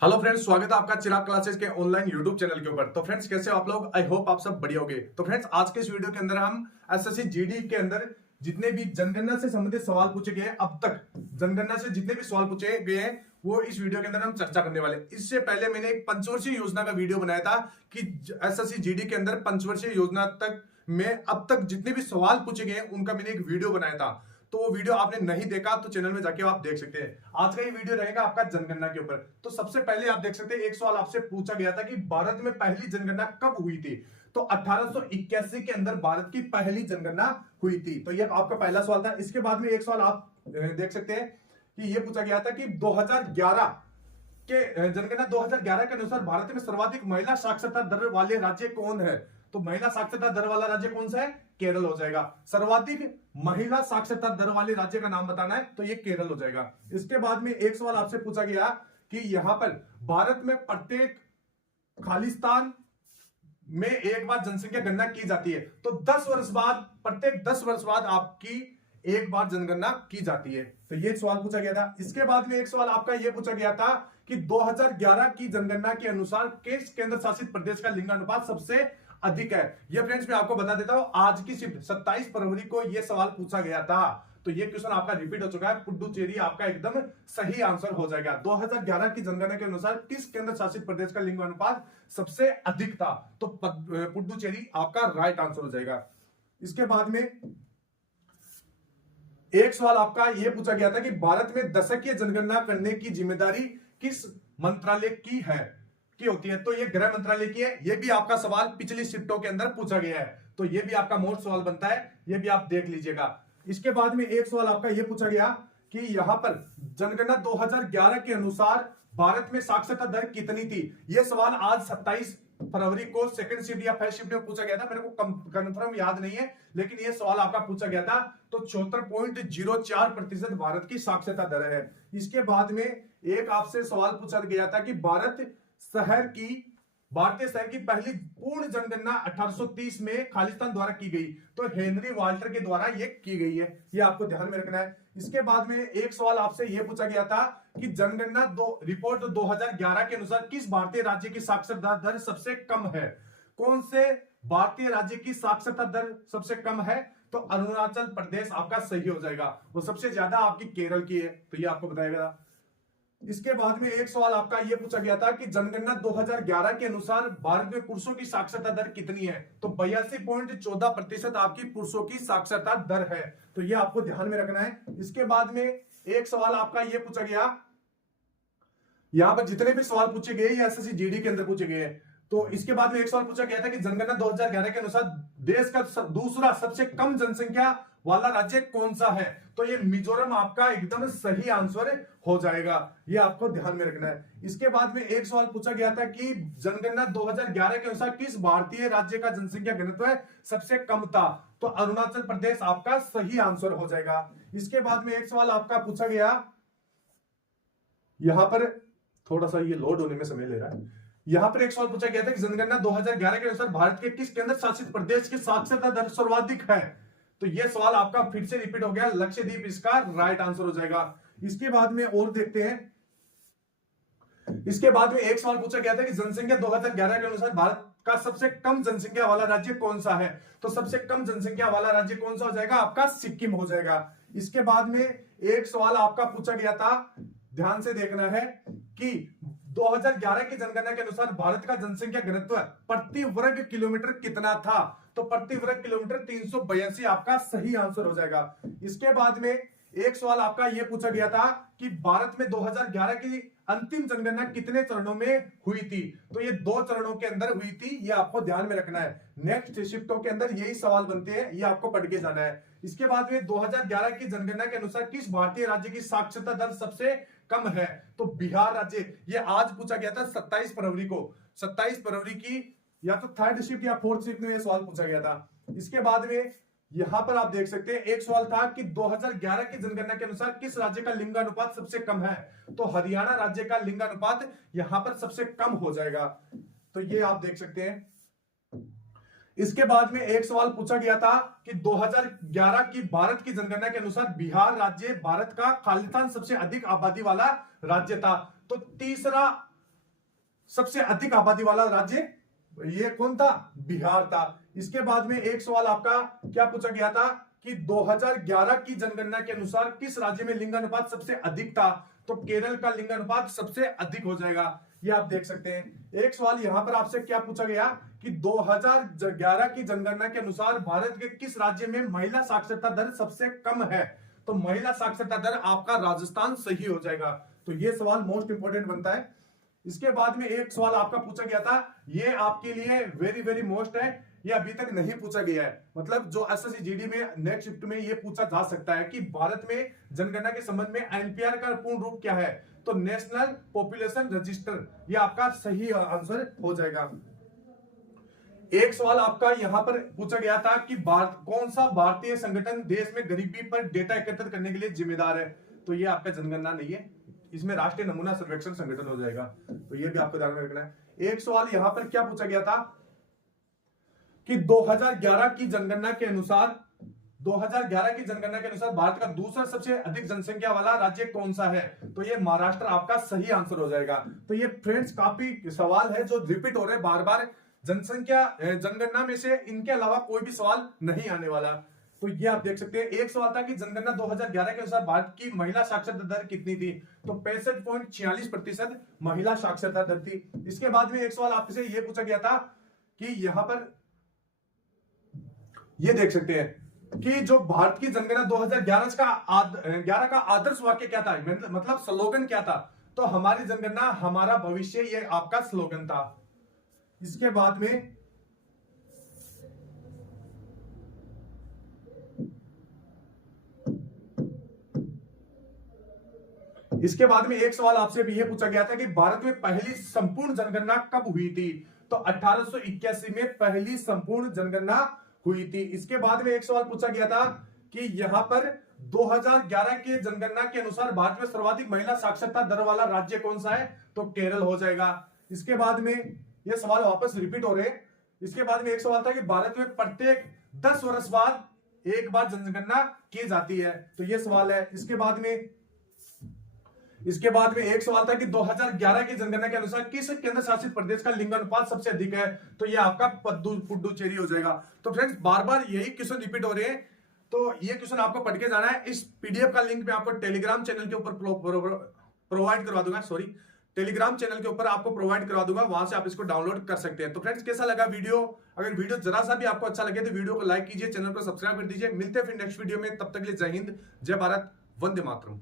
Hello friends, स्वागत है आपका चिराग क्लासेस के ऑनलाइन यूट्यूब चैनल के ऊपर। तो फ्रेंड्स, कैसे हो आप लोग? आई होप आप सब बढ़िया होंगे। तो फ्रेंड्स, आज के इस वीडियो के अंदर हम एसएससी जीडी के अंदर जितने भी जनगणना से संबंधित सवाल पूछे गए हैं, अब तक जनगणना से जितने भी सवाल पूछे गए हैं वो इस वीडियो के अंदर हम चर्चा करने वाले हैं। इससे पहले मैंने एक पंचवर्षीय योजना का वीडियो बनाया था कि एसएससी जीडी के अंदर पंचवर्षीय योजना तक में अब तक जितने भी सवाल पूछे गए हैं उनका मैंने एक वीडियो बनाया था। तो वो वीडियो आपने नहीं देखा तो चैनल में जाके आप देख सकते हैं। आज का ये वीडियो रहेगा आपका जनगणना के ऊपर। तो सबसे पहले आप देख सकते हैं, एक सवाल आपसे पूछा गया था कि भारत में पहली जनगणना कब हुई थी। तो 1881 के अंदर भारत की पहली जनगणना हुई थी। तो ये आपका पहला सवाल था। इसके बाद में एक सवाल आप देख सकते हैं कि ये पूछा गया था कि 2011 के जनगणना 2011 के अनुसार भारत में सर्वाधिक महिला साक्षरता दर वाले राज्य कौन है। तो महिला साक्षरता दर वाला राज्य कौन सा है? केरल हो जाएगा। सर्वाधिक महिला साक्षरता दर वाले राज्य का नाम बताना है तो ये केरल हो जाएगा। इसके बाद में एक सवाल आपसे पूछा गया कि यहां पर भारत में प्रत्येक खालिस्तान में एक बार जनसंख्या गणना की जाती है। तो 10 वर्ष बाद, प्रत्येक 10 वर्ष बाद आपकी एक बार जनगणना की जाती है। तो ये सवाल पूछा गया था। इसके बाद में एक सवाल आपका ये पूछा गया था कि 2011 की जनगणना के अनुसार किस केंद्र शासित प्रदेश का लिंगानुपात सबसे अधिक है। ये फ्रेंड्स मैं आपको बता देता हूं, आज की शिफ्ट 27 फरवरी को यह सवाल पूछा गया था। तो ये क्वेश्चन आपका रिपीट हो चुका है। पुडुचेरी आपका एकदम सही आंसर हो जाएगा। 2011 की जनगणना के अनुसार किस केंद्र शासित प्रदेश का लिंगानुपात सबसे अधिक था। तो पुडुचेरी आपका राइट आंसर हो जाएगा। इसके बाद में एक सवाल आपका यह पूछा गया था कि भारत में दशकीय जनगणना करने की जिम्मेदारी किस मंत्रालय की है, की होती है। तो ये गृह मंत्रालय की है। ये भी आपका सवाल पिछली शिफ्टों के अंदर पूछा गया है। तो ये भी आपका मोस्ट सवाल बनता है, ये भी आप देख लीजिएगा। इसके बाद में एक सवाल आपका ये पूछा गया कि यहां पर जनगणना 2011 के अनुसार भारत में साक्षरता दर कितनी थी। यह सवाल आज 27 फरवरी को सेकंड शिफ्ट या फर्स्ट शिफ्ट में पूछा गया था। मेरे को कंफर्म याद नहीं है, लेकिन यह सवाल आपका पूछा गया था। तो 74.04% भारत की साक्षरता दर है। इसके बाद में एक आपसे सवाल पूछा गया था कि भारतीय शहर की पहली पूर्ण जनगणना 1830 में खालिस्तान द्वारा की गई। तो हेनरी वाल्टर के द्वारा ये की गई है, ये आपको ध्यान में रखना है। इसके बाद में एक सवाल आपसे यह पूछा गया था कि जनगणना रिपोर्ट 2011 के अनुसार किस भारतीय राज्य की साक्षरता दर सबसे कम है। कौन से भारतीय राज्य की साक्षरता दर सबसे कम है। तो अरुणाचल प्रदेश आपका सही हो जाएगा। वो सबसे ज्यादा आपकी केरल की है, तो ये आपको बताएगा। इसके बाद में एक सवाल आपका यह पूछा गया था कि जनगणना 2011 के अनुसार भारत में पुरुषों की साक्षरता दर कितनी है। तो 82.14% आपकी पुरुषों की साक्षरता दर है। तो यह आपको ध्यान में रखना है। इसके बाद में एक सवाल आपका यह पूछा गया, यहां पर जितने भी सवाल पूछे गए ये एसएससी जीडी के अंदर पूछे गए हैं। तो इसके बाद में एक सवाल पूछा गया था कि जनगणना 2011 के अनुसार देश का दूसरा सबसे कम जनसंख्या वाला राज्य कौन सा है। तो ये मिजोरम आपका एकदम सही आंसर हो जाएगा, ये आपको ध्यान में रखना है। इसके बाद में एक सवाल पूछा गया था कि जनगणना 2011 के अनुसार किस भारतीय राज्य का जनसंख्या घनत्व सबसे कम था। तो अरुणाचल प्रदेश आपका सही आंसर हो जाएगा। इसके बाद में एक सवाल आपका पूछा गया, यहां पर थोड़ा सा ये लोड होने में समय ले रहा है। यहां पर एक सवाल पूछा गया था कि जनगणना 2011 के अनुसार भारत के किस केंद्र शासित प्रदेश की साक्षरता दर सर्वाधिक है। तो यह सवाल आपका फिर से रिपीट हो गया, लक्षद्वीप इसका राइट आंसर हो जाएगा। इसके बाद में और देखते हैं। इसके बाद में एक सवाल पूछा गया था कि जनसंख्या 2011 के अनुसार भारत का सबसे कम जनसंख्या वाला राज्य कौन सा है। तो सबसे कम जनसंख्या वाला राज्य कौन सा हो जाएगा? आपका सिक्किम हो जाएगा। इसके बाद में एक सवाल आपका पूछा गया था, ध्यान से देखना है कि 2011 की जनगणना के अनुसार भारत का जनसंख्या घनत्व प्रति वर्ग किलोमीटर कितना था। तो प्रति वर्ग किलोमीटर 382 आपका सही आंसर हो जाएगा। इसके बाद में एक सवाल आपका यह पूछा गया था कि भारत में 2011 की अंतिम जनगणना कितने चरणों में हुई थी। तो ये 2 चरणों के अंदर हुई थी, ये आपको ध्यान में रखना है। नेक्स्ट शिफ्टों के अंदर यही सवाल बनते हैं, ये आपको पढ़ के जाना है। इसके बाद में 2011 की जनगणना के अनुसार किस भारतीय राज्य की साक्षरता दर सबसे कम है। तो बिहार राज्य, ये आज पूछा गया था 27 फरवरी को। 27 फरवरी की या तो थर्ड शिफ्ट या फोर्थ शिफ्ट में यह सवाल पूछा गया था। इसके बाद में यहां पर आप देख सकते हैं एक सवाल था कि 2011 की जनगणना के अनुसार किस राज्य का लिंगानुपात सबसे कम है। तो हरियाणा राज्य का लिंगानुपात यहां पर सबसे कम हो जाएगा। तो ये आप देख सकते हैं। इसके बाद में एक सवाल पूछा गया था कि 2011 की भारत की जनगणना के अनुसार बिहार राज्य भारत का खालिस्तान सबसे अधिक आबादी वाला राज्य था। तो तीसरा सबसे अधिक आबादी वाला राज्य ये कौन था? बिहार था। इसके बाद में एक सवाल आपका क्या पूछा गया था कि 2011 की जनगणना के अनुसार किस राज्य में लिंगानुपात सबसे अधिक था? तो केरल का लिंगानुपात सबसे अधिक हो जाएगा, ये आप देख सकते हैं। एक सवाल यहां पर आपसे क्या पूछा गया कि 2011 की जनगणना के अनुसार भारत के किस राज्य में महिला साक्षरता दर सबसे कम है? तो महिला साक्षरता दर आपका राजस्थान सही हो जाएगा। तो ये सवाल मोस्ट इंपोर्टेंट बनता है। इसके बाद में एक सवाल आपका पूछा गया था, ये आपके लिए वेरी वेरी मोस्ट है, ये अभी तक नहीं पूछा गया है, मतलब जो एसएससी जीडी में नेक्स्ट शिफ्ट में ये पूछा जा सकता है कि भारत में जनगणना के संबंध में एनपीआर का पूर्ण रूप क्या है? तो नेशनल पॉपुलेशन रजिस्टर, ये आपका सही आंसर हो जाएगा। एक सवाल आपका यहां पर पूछा गया था कि कौन सा भारतीय संगठन देश में गरीबी पर डेटा एकत्रित करने के लिए जिम्मेदार है? तो ये आपका जनगणना नहीं है, इसमें राष्ट्रीय नमूना सर्वेक्षण संगठन हो जाएगा। तो ये भी आपको ध्यान में रखना है। एक सवाल यहां पर क्या पूछा गया था कि 2011 की जनगणना के अनुसार भारत का दूसरा सबसे अधिक जनसंख्या वाला राज्य कौन सा है? तो ये महाराष्ट्र आपका सही आंसर हो जाएगा। तो ये फ्रेंड्स काफी सवाल है जो रिपीट हो रहे बार बार, जनगणना में से इनके अलावा कोई भी सवाल नहीं आने वाला। तो ये आप देख सकते हैं। एक सवाल था कि जनगणना 2011 के अनुसार भारत की महिला साक्षरता दर कितनी थी? तो 65.46% महिला साक्षरता दर थी। इसके बाद में एक सवाल आपसे ये पूछा गया था कि यहां पर ये देख सकते हैं कि जो भारत की जनगणना 2011 का आदर्श वाक्य क्या था, मतलब स्लोगन क्या था? तो हमारी जनगणना हमारा भविष्य, ये आपका स्लोगन था। इसके बाद में एक सवाल आपसे भी यह पूछा गया था कि भारत में पहली संपूर्ण जनगणना कब हुई थी? तो 1881 में पहली संपूर्ण जनगणना हुई थी। इसके बाद में एक सवाल पूछा गया था कि यहां पर 2011 के जनगणना के अनुसार भारत में सर्वाधिक महिला साक्षरता दर वाला राज्य कौन सा है? तो केरल हो जाएगा। इसके बाद में ये सवाल वापस रिपीट हो रहे हैं। इसके बाद में एक सवाल था कि भारत में प्रत्येक 10 वर्ष बाद एक बार जनगणना की जाती है, तो ये सवाल है। इसके बाद में एक सवाल था कि 2011 की जनगणना के अनुसार किस केंद्र शासित प्रदेश का लिंगानुपात सबसे अधिक है? तो ये आपका पुडुचेरी हो जाएगा। तो फ्रेंड्स बार बार यही क्वेश्चन रिपीट हो रहे हैं, तो ये क्वेश्चन आपको पढ़ के जाना है। इस पीडीएफ का लिंक मैं आपको टेलीग्राम चैनल के ऊपर प्रोवाइड करवा दूंगा, टेलीग्राम चैनल के ऊपर आपको प्रोवाइड करवा दूंगा, वहां से आप इसको डाउनलोड कर सकते हैं। तो फ्रेंड्स कैसा लगा वीडियो? अगर वीडियो जरा सा भी आपको अच्छा लगे तो वीडियो को लाइक कीजिए, चैनल को सब्सक्राइब कर दीजिए। मिलते हैं फिर नेक्स्ट वीडियो में, तब तक के लिए जय हिंद, जय भारत, वंदे मातरम।